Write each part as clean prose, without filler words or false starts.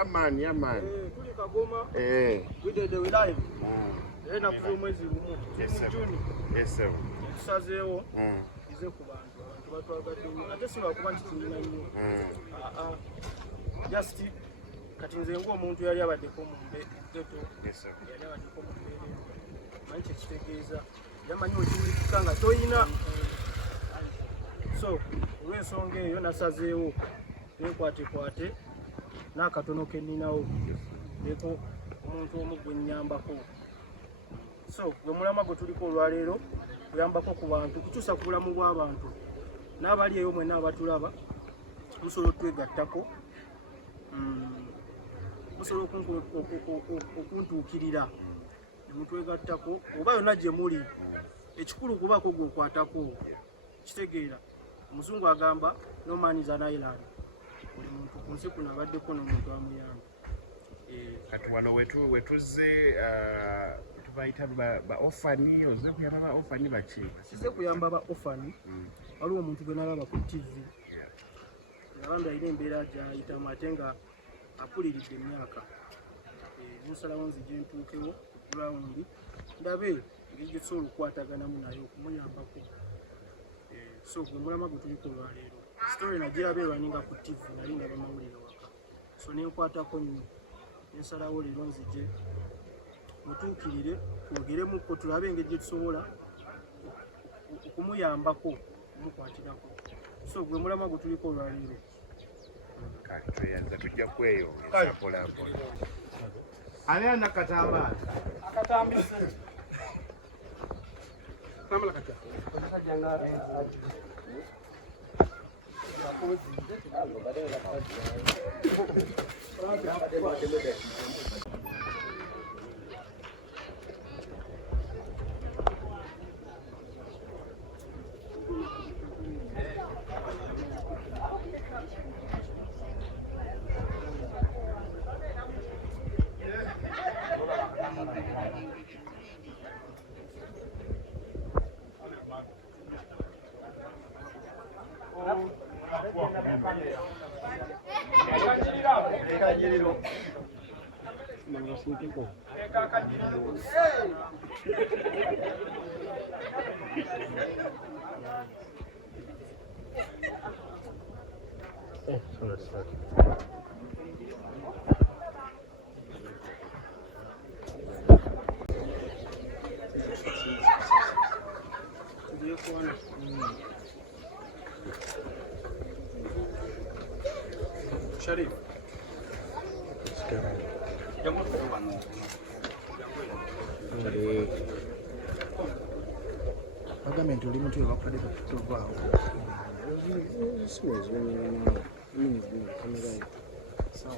Yeah man. Tuli Kagoma. We did the live. Na kuzo mwezi gumu. Juni. Yes sir. Tusazeewo. Ize ku bantu. Abantu batwagadde. Ate si bakuba nti tulina nnyo. Just kati nze ng'omuntu yali abaddeko mu mbeeto. Yes sir. Yali abaddeko mu mbeeto. Manyi kye kitegeeza. Yamanyi okiwulikika nga toyina. So, olw'ensonga eyo nasazeewo nekwatekwate n'akatono ke nninawo leko omuntu omu gwe nnyambako. So, gwe mulama gwe tuliko olwaleero kuyambako ku bantu, kukyusa ku bulamu bw'abantu. N'abali eyo mwenna abatulaba musobola otwegattako, musobola okuntuukirira ne mutwegattako oba yonna gye muli. Ekikulu kubaako gwe okwatako. Kitegeera omuzungu agamba no man is an island. Buli muntu ku nsi kuno abaddeko n'omuntu amuyamba. Kati wano wetuze tubayita ba ofani, oze kuyamba ba ofani baki? Size kuyamba ba ofani. Waliwo omuntu gwe nalaba ku TV. Nabandi alina embeera gy'ayitamu ate nga apuliridde emyaka. Nsalawo nzije ntuukewo rawundi ndabe engeri gye tusobola okukwataganamu naye okumuyambako. So gwe mulama gwe tuliko olwaleero story nagiraba erwaninga ku TV nali ndaba mawulire waka, so nenkwatako nnyo nensalawo leero nzije mutuukirire twogeremukko tulabe engeri gye tusobola okumuyambako omukwatirako. So gwe mulama gwe tuliko olwaleero tweyanza tujja kweyo mpolampola. Ani alina akatambaala? Akatambise namala katya Sharif. Pagamento oli muntu bakwadde kutovaawo. Siwezi wanyana mimi kamera ye. Sawa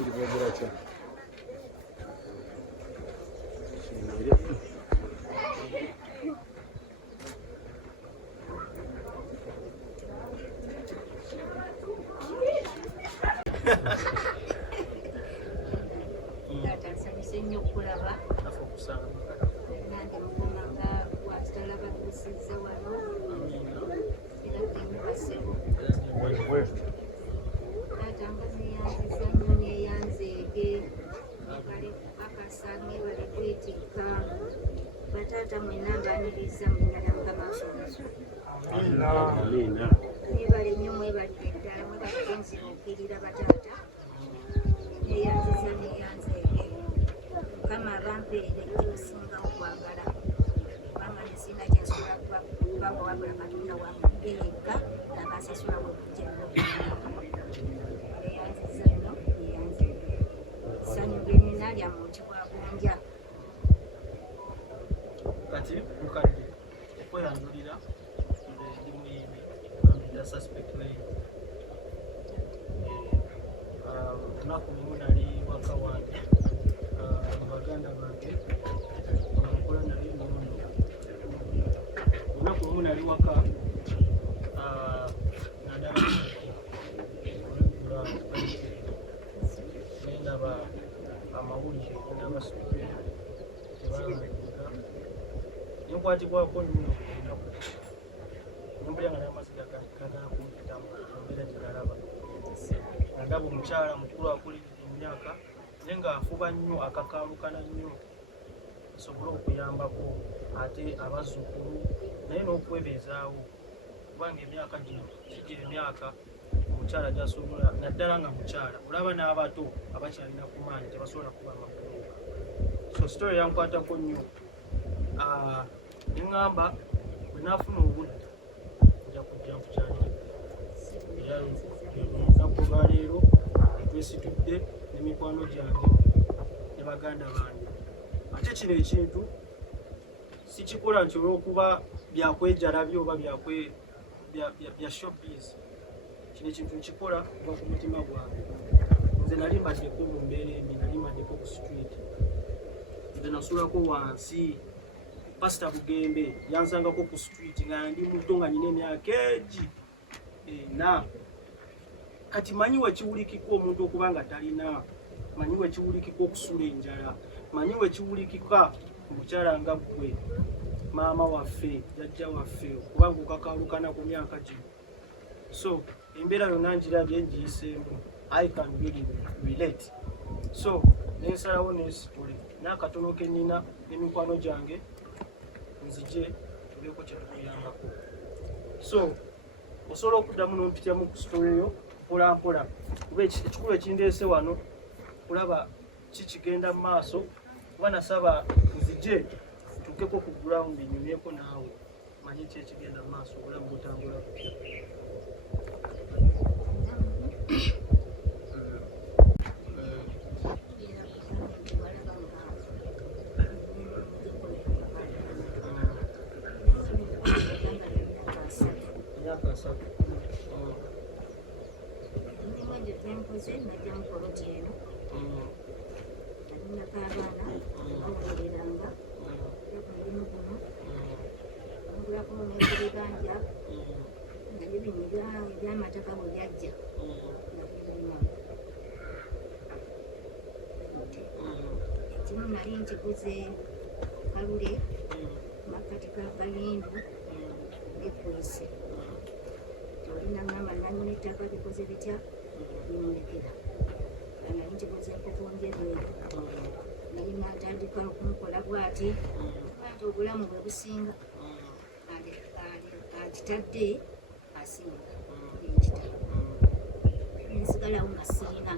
ulivyogira cha. Batata mwenanga aniriza mwenanga mafunzo. Amina. Nibale nnyo mwebadde ddala mwebadde okukirira batata. Neyanziza neyanzeege. Kama bampeere ekimusinga okwagala. Kubanga nesina kyensobola kubanga wabula Katonda wange yekka nakasasula bwekujja. Neyanziza nnyo neyanzeege. Ssanyu lye nina lya muntu bwagunja. Kati mukadde okweyanjulira ndi muyimbi bamuyita suspect lane. Lunaku lumu nali waka wange baganda bange abakola nali nnono. Lunaku lumu nali waka nadala olwegula nendaba amawulire n'abasupira tebalambika nkwatibwako nnyo olunaku nempulya nga n'amasiga gagala kumpitamu embeera gye galaba adaba omukyala mukulu akuliridde emyaka naye ng'afuba nnyo akakaalukana nnyo asobole okuyambako ate abazzukulu naye n'okwebeezaawo kubanga emyaka gino gigira emyaka omukyala gyasobola naddala nga mukyala olaba n'abato abakyalina ku maanyi tebasobola kuba makulunga. So story yankwatako nnyo neŋŋamba bwe naafuna obudde nja kujja nkukyalira olunaku lwaleero twesitudde n'emikwano gyange ne baganda bange. Ate kino ekintu sikikola nti olw'okuba byakwejalabye oba bya showbiz. Kino ekintu nkikola kuba ku mutima gwange. Nze nali mbaddeko mu mbeera embi, nali mbaddeko ku street. Nze nasulako wansi. Pastor Bugembe yansangako ku street nga ndi muto nga nina emyaka egi ena. Kati manyi wekiwulikika omuntu okuba nga talina, manyi wekiwulikika okusula enjala, manyi wekiwulikika omukyala nga ggwe maama waffe jjajja waffe okuba ng'okakaalukana ku myaka gino. So embeera yonna ngirabye ngiyiseemu, I can really relate. So nensalawo nesitule n'akatono ke nnina n'emikwano gyange nzije tubeeko kye tukuyambako. So osobola okuddamu n'ompityamu ku story yo mpola mpola kuba ekikulu ekindeese wano kulaba kikigenda mu maaso kuba nasaba nzije tuukeko ku ground nyumyeko naawe manye ki ekigenda mu maaso obulamu butambula butya. Nali nkiguze kalule makati ka kalindu nekwese olina ngamba nanyona ettaka bikoze bitya bimulekera nali nkiguze enkoko njereero nali natandika okumukola bwati anti obulamu bwe businga akitadde asinga enkitala nensigalawo nga sirina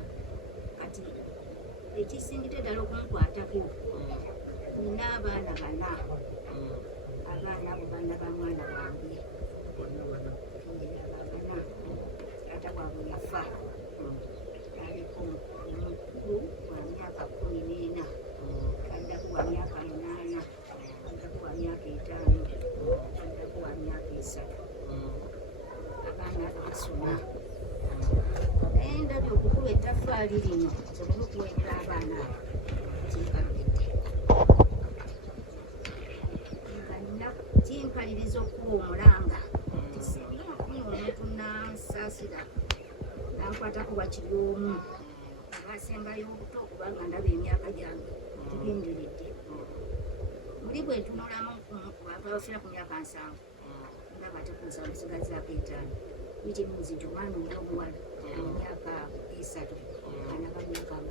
kati ekisingite ddala okumukwatako nina abaana bana abaana abo bana ba mwana wange bana taata waabwe yafa aliko omukulu wa myaka 14 addako wa myaka 8 addako wa myaka 5 addako wa myaka 3 abaana abo basoma naye ndabye okukuba ettaffaali lino nsobole okuweerera abaana abo kinkalidde nga nina kinkaliriza okuba omulanga kisinga okufuna omuntu nansaasira nankwatako bakiri omu abasembayo obuto okubanga ndaba emyaka gyange gigenderedde muli bwetunulamu kubantu abafira ku myaka 7 ndaba ate ku 7 sigazaako 5 wikirimuzi nti omwana oli omuwala emyaka 3 ana bamyaka 8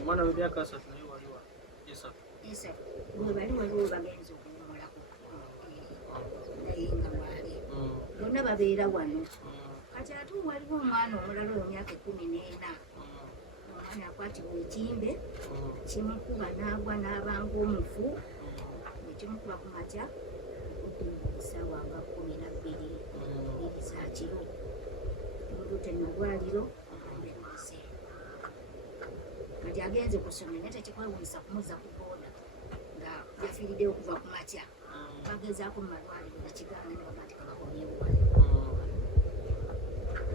omwana w'emyaka 3 naye waliwa 3 bwe bali waliwo bagenza okuwumulako naye nga waali bonna babeera wano kati ate waliwo omwana omulala w'emyaka 14 omwana akwatibwa ekimbe kimukuba n'agwa n'abanga omufu nekimukuba ku makya essaawa nga 12 za kiro mulute malwaliro ambulance kati agenze kusomera naye tekikwewunyisa kumuzza ku booda nga yafiiridde okuva ku makya bagezaako mu malwaliro nakigaana ne baba nti kabakomyewa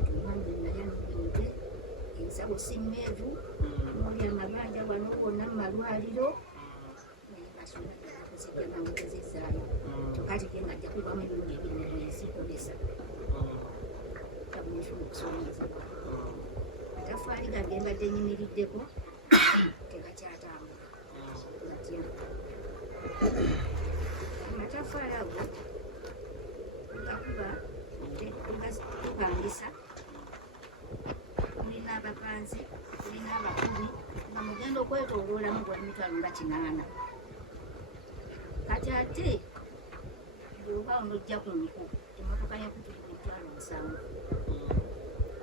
omwana naye anobinide ensawo simmeevu muli amabanja wano wonna mu malwaliro naye basomera kuzijja nangezezaayo tokati ge nga ajja kubamu emirundi 2 mwezi omesa kabunefuna okusomezebwa atafaali gange mbadde nyimiriddeko tegakyatambula gatya amatafaali ago gakuba abapulisa, tulina abapanzi, tulina abakubi nga mugenda okwetooloolamu gwa emitwalo nga 8. Kati ate bw'oba onojja ku nku emmotoka y'ekutuli emitwalo 7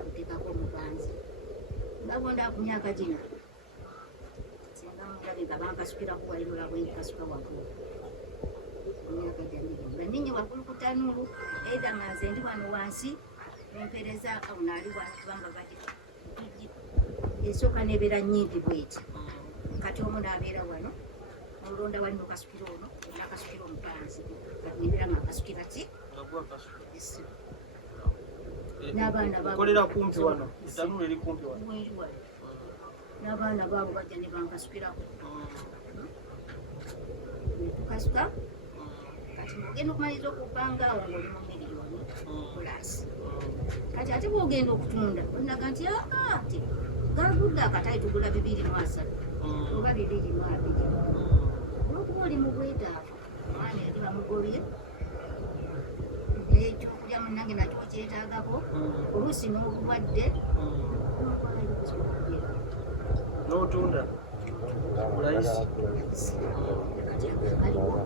oteekako omupanzi nga bonda ku myaka gino singa mulabe nga bankasukiraku walirula bwenkasuka waggulu ku myaka gyange nga ninyi waggulu ku ttanuulu eitha nga nze ndi wano wansi nempereza ono ali wano kubanga badde tujji esooka nebeera nnyimpi bweti kati omu n'abeera wano olonda walina okasukira ono nakasukira omupanzi kati nebeera nga akasukira ki n'abaana kolera kumpi wano ttanuulu eri kumpi wano weri wano n'abaana baabo bajja ne bankasukirako netukasuka kati ng'ogenda okumaliriza okupanga awo ng'oli mu miliyoni kulasi kati ate bw'ogenda okutunda olinaga nti nti gagudde akatale tugula 230 oba 220 olwokuba oli mu bwetaavu omwana yali bamugobye ekyokulya munange nakyo kyetaagako oluusi n'obulwadde n'otunda kulayisi kati aliwo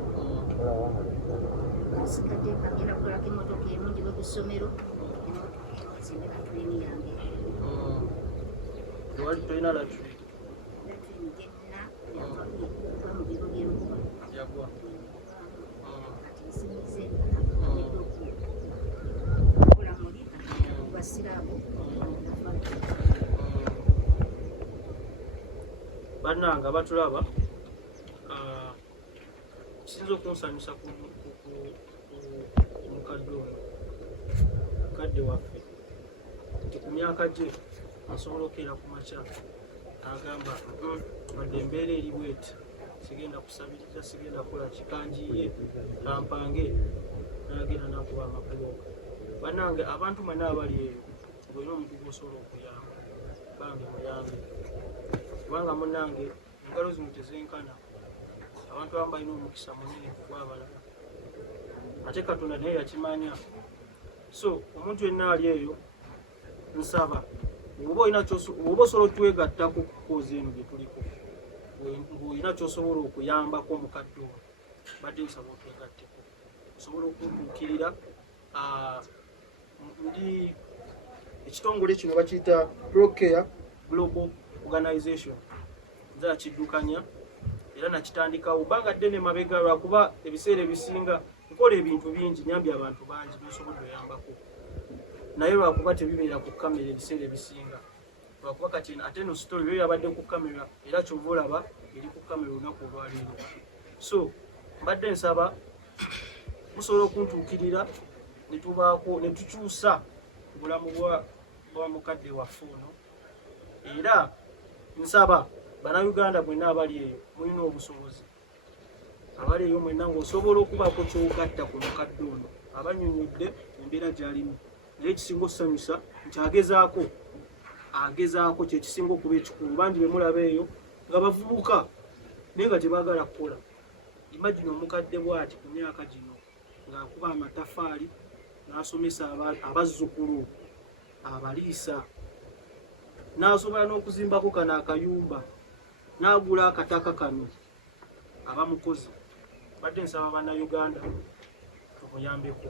asigadde kagenda kukolako emmotoka emu njiwe ku ssomero zimbera tulini yange wali tolina latuli latulini genna yava mu biro by'enkuba yagwa kati nsimize okola muli gwa siraamu bannanga batulaba kisinza okunsanyusa ku mukadde ono mukadde waffe nti ku myaka gye asobola okukeera ku makya agamba wadde embeera eri bweti sigenda kusabiriza sigenda kukola kikanjiye kampange nagenda nakuba amakulooka bannange abantu mwenna abali eyo olina omuntu gwosobola okuyamba bange muyambe kubanga munange engalo zino tezenkana abantu abamu balina omukisa munene gw'abalala ate katonda naye yakimanya so omuntu yenna ali eyo nsaba bw'oba osobola otwegattako kukooza eno gye tuliko ng'olina kyosobola okuyambako omukadde ono badde nsaba otwegatteko osobola okuntuukirira ndi ekitongole kino bakiyita Procare Global Organization nze akiddukanya era nakitandikawo bbanga ddene mabega lwakuba ebiseera ebisinga nkola ebintu bingi nyambye abantu bangi byosobodde oyambako naye lwakuba tebibeera ku kamera ebiseera ebisinga lwakuba kati ate no story yo yabadde ku kamera era kyova olaba eri ku kamera olunaku olwaleero so mbadde nsaba musobola okuntuukirira netubaako netukyusa obulamu bwa mukadde waffe ono era nsaba bannayuganda mwenna abali eyo mulina obusobozi abali eyo mwenna ng'osobola okubaako kyogatta ku mukadde ono abanyonyodde embeera gy'alimu naye ekisinga okusanyusa nti agezaako kyekisinga okuba ekikulu bangi bemulaba eyo nga bavubuka naye nga tebaagala kukola imagine omukadde bw'ati ku myaka gino ng'akuba amatafaali n'asomesa abazzukulu abaliisa n'asobola n'okuzimbako kano akayumba n'agula akataka kano abamukozi badde nsaba bannayuganda tumuyambeko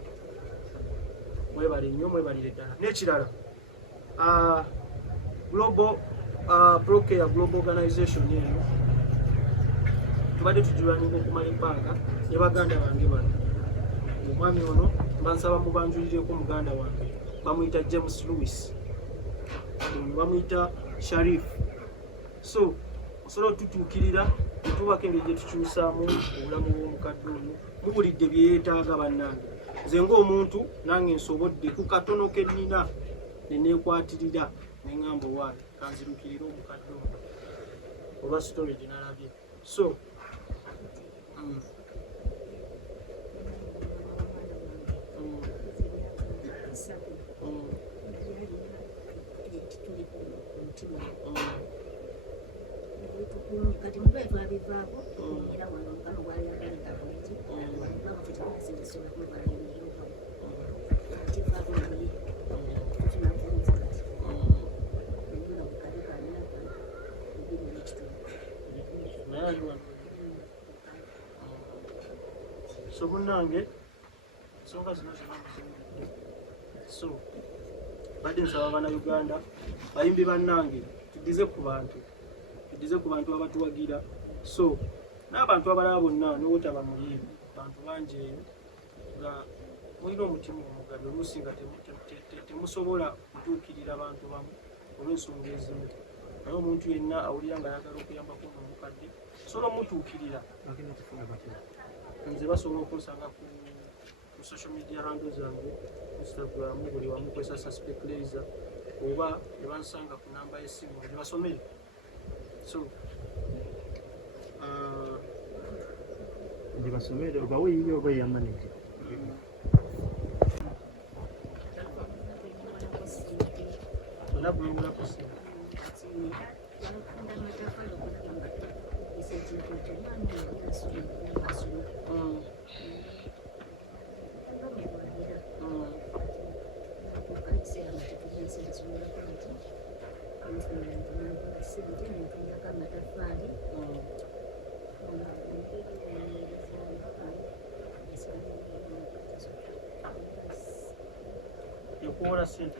mwebale nnyo mwebalire ddala n'ekirala Procare Global Organization eyo tubadde tugirwanira okumala ebbanga ne baganda bange bano omwami ono bansaba mubanjulireko muganda wange bamuyita James Lewis bamuyita Sharif so osobola otutuukirira netubako engeri gyetukyusaamu obulamu bw'omukadde ono mubulidde byeyeetaaga bannange nze ng'omuntu nange nsobodde ku katono ke nnina neneekwatirira neŋŋamba owaayo kanzirukirire omukadde ono olwa story gye nalabye so kati mutwe twabivaako era wano mukano gwayagala gavumenti walivaako tetwasinzisobola kumubala ebiyumba kivaako naye So munnange ensonga zino zonna muziwulidde. So badde nsaba bannayuganda bayimbi bannange tuddize ku bantu abatuwagira. So n'abantu abalala bonna n'obutaba muyimbi bantu bangi eyo nga mulina omutima omugabi oluusi nga temusobola kutuukirira bantu bamu olw'ensonga ezimu, naye omuntu yenna awulira nga ayagala okuyambako n'omukadde osobola omutuukirira. Nze basobola okunsanga ku social media handle zange Instagram, buli wamu kwesa Suspect Laser, oba ne bansanga ku namba y'essimu ne basomere. So ndi basomere obawe yiyo oba yamanage yokuwola sente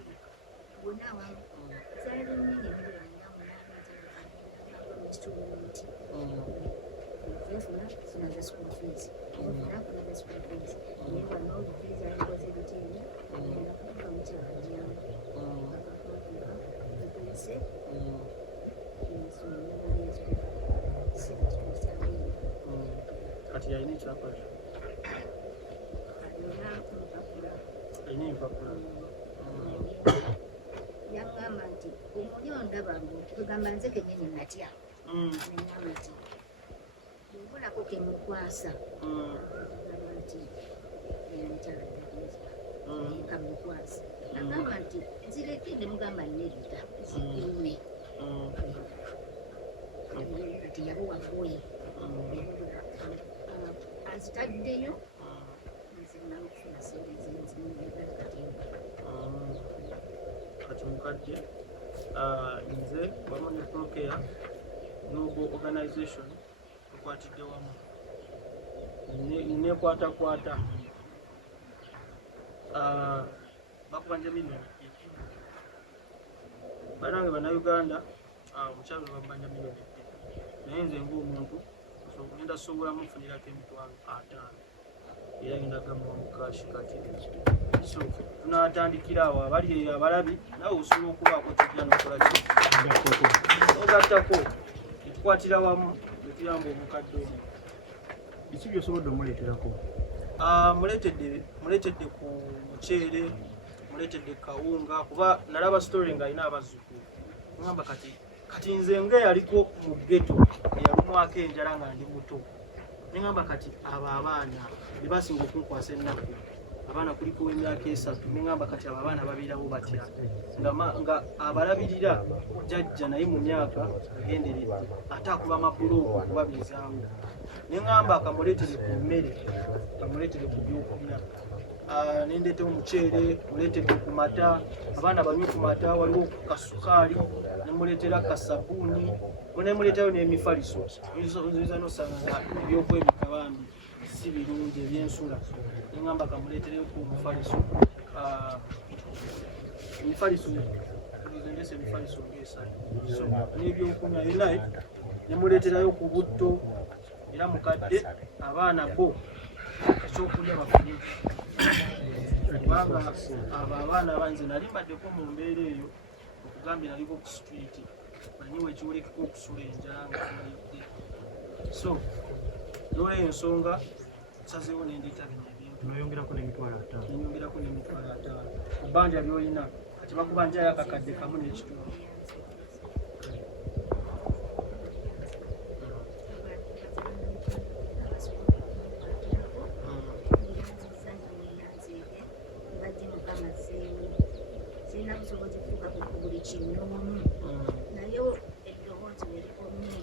kati yalina ekyakola alina empapula yagamba nti omuli ondaba ng'ogamba nze kennyini natya neŋŋamba nti obulako kemukwasa agamba nti mukyala kamukwasa agamba nti nzireke ne mugamba nerita zikuume kati yabuwagoye azitaddeyo nzinakufuna sente kati mukadde nze wamu ne Procare Noble Organization tukwatidde wamu nekwatakwata bakubanja milioni banange bannayuganda omukyalo bakubanja milioni naye nze ng'omuntu ngenda sobola mufunirako $5,000 era ngenda gamba mukashi kati. So tunatandikira awo abali abalabi nawe osobola okubaako kyojja nokola ki ogattako tukwatira wamu netuyamba omukadde omu. biki byosobodde omuleeterako? Muleetedde ku muceere, muleetedde kawunga kuba nalaba story nga alina abazzukulu ngamba kati nze yaliko mu ghetto eyalumwako enjala nga ndi muto neŋamba kati abo abaana bebasinga okunkwasa ennaku abaana kuliko emyaka 3 neŋamba kati abo abaana babeerawo batya nga abalabirira jjajja naye mu myaka agenderedde ate akuba amabulooku okubabizaawo neŋamba akamuleetere ku mmere kamuleetere ku byokulya nendeetewo omuceere muleetedde ku mata abaana banywe ku mata waliwo kasukaali nemuleetera kasabuuni nemuleeterayo n'emifaliso oyinza nosanga ebyokwebika bambi si birungi ebyensula neŋamba kamuleetereyo ku omufaliso emifaliso ndese emifaliso ngeesatu so n'ebyokunywa yenaye nemuleeterayo ku butto era mukadde abaana bo ekyokulya bafunye kubanga abo abaana banze nali mbaddeko mu mbeera eyo okugambye naliko ku street banyiwa ekiwolekeko okusula enjala nga tumalidde so lwolwo ensonga nsazeewo nendeeta bino ebintu noyongerako n'emitwalo 5 ku bbanja lyolina kati bakubanjayo akakadde kamu n'ekitundu. naye eddoboozi werikomye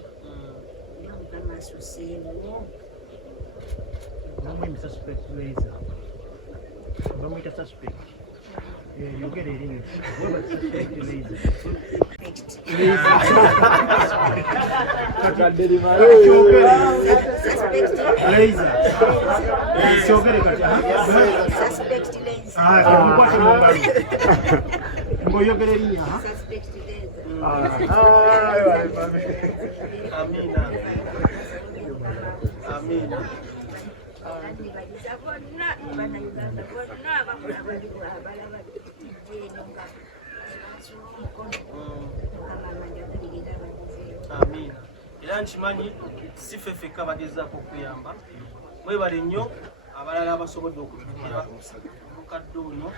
era mukama asuseewo namwemi Suspect Laser bamwita Suspect yogera erinnya kyogere kati mukwate mu ngalo ng'oyogera erinnya Amina. Amina. Era nkimanyi sifefeka bagezaako okuyamba mwebale nnyo abalala abasobodde okutugira mukadde ono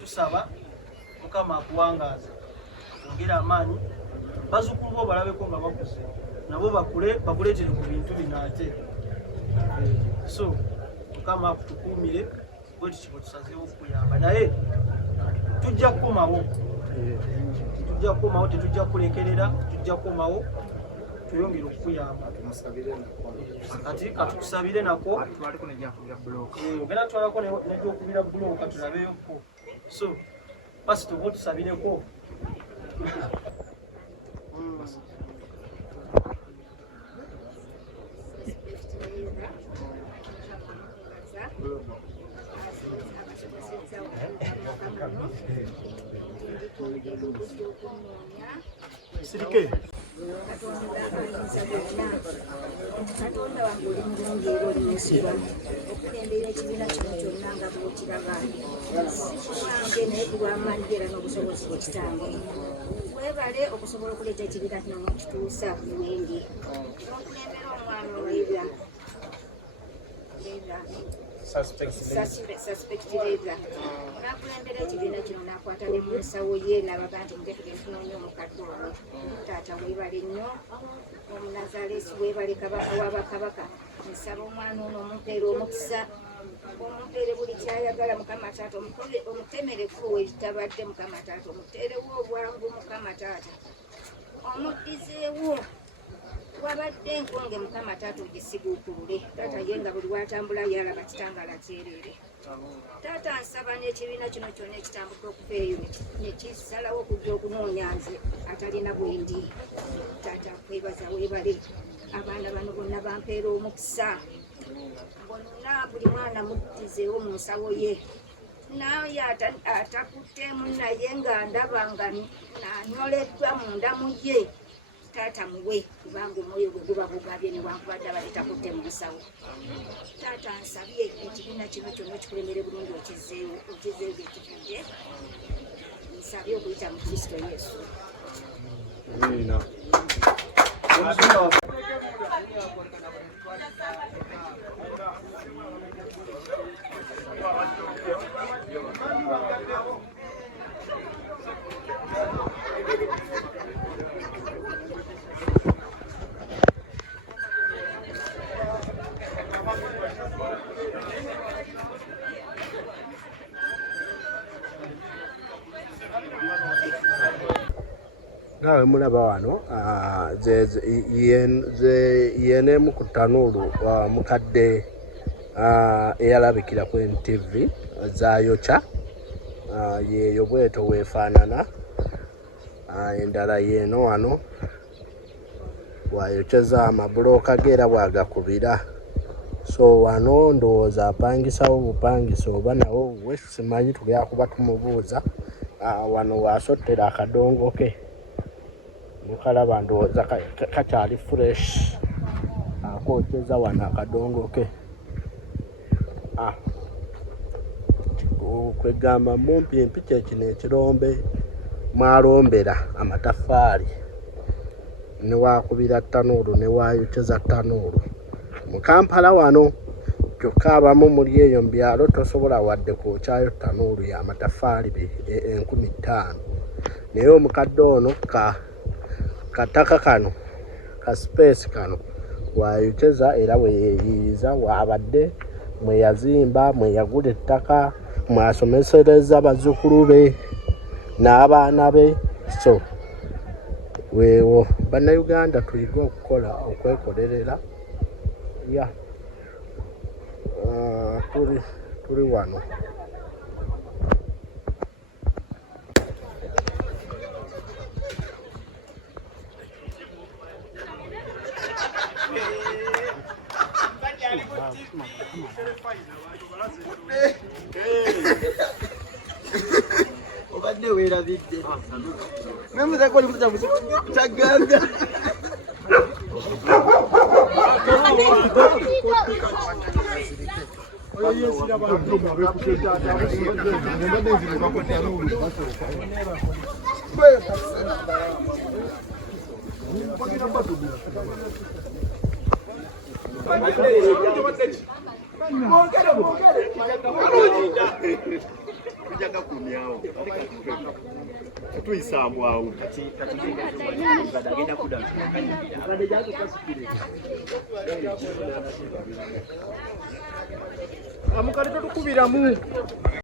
tusaba Mukama akuwangaaza ongera amaanyi bazzukulu bo balabeko nga bakuze nabo bakuleetere ku bintu bino ate so Mukama akutukuumire bweti kino tusazeewo okuyamba naye tujja kukomawo tetujja kulekerera tujja kukomawo tuyongere okukuyamba kati katukusabire nako ogenda twalako nejokubira bulooka tulabeyoko so basi tuba otusabireko Sirike. Katonda wange oli mulungi era olimesibwa okulemberera ekibiina kino kyonna nga bwokiraba wange naye kulwamaanyi era n'obusobozi bwekitange webale okusobola okuleeta ekibiina kino nokituusa wendi okulembera omwana owebya suspect Rebla nakulembera ekibiina kino nakwata ne mu nsawo ye nabaga nti mutetuge ntunoonya omukadde ono taata webale nnyo omunazalesi webale wabakabaka nsaba omwana ono omumpeera omukisa omumpeere buli kyayagala mukama taata omutemereku webitabadde mukama taata omuteerewo obwangu mukama taata omuddizeewo wabadde enkonge mukama taata ogisiguukulule taata ye nga buli watambula yalaba kitangala kyerere taata nsaba n'ekibiina kino kyonna ekitambudde okuva eyo nekisalawo okujja okunoonya nze atalina bwendi taata kwebaza webale abaana bano bonna bampeera omukisa bonna buli mwana muddizeewo mu nsawo ye naye atakuttemu naye nga ndaba nga nanyoleddwa munda mu ye taata muwe kubanga omwoyo gwe guba gugabye newankubadde abali takutte mu nsawo taata nsabye ekibiina kino kyonna kikulembere bulungi okizeewo ekivudde nsabye okuyita mu Kristo Yesu. Amina. Nawe mulaba wano yenemu ku tanuulu mukadde eyalabikira ku NTV zayokya yeyo bweto wefaanana endala yeno wano bwayokyeza amabulooka ge era bwagakubira so wano ndowooza apangisawo bupangisa oba nawo we simanyi tugera kuba tumubuuza wano wasottera akadongo ke mukalaba ndowooza kakyali fresh akokyeza wano akadongo ke kwegamba mumpimpi kyekino ekirombe mwalombera amatafaali newakubira tanuulu newayokyeza tanuulu mu Kampala wano kyokka abamu muli eyo mu byalo tosobola wadde kwokyayo tanuulu y'amatafaali 15,000 naye omukadde ono kataka kano ka space kano wayokyeza era weyeeyiriza wabadde mweyazimba mweyagula ettaka mwasomesereza bazzukulu be n'abaana be so weewo bannayuganda tuyige okukola okwekolerera ya tuli wano obadde weerabidde memuzakoli mutaganda tuyisambwawo amukali totukubiramu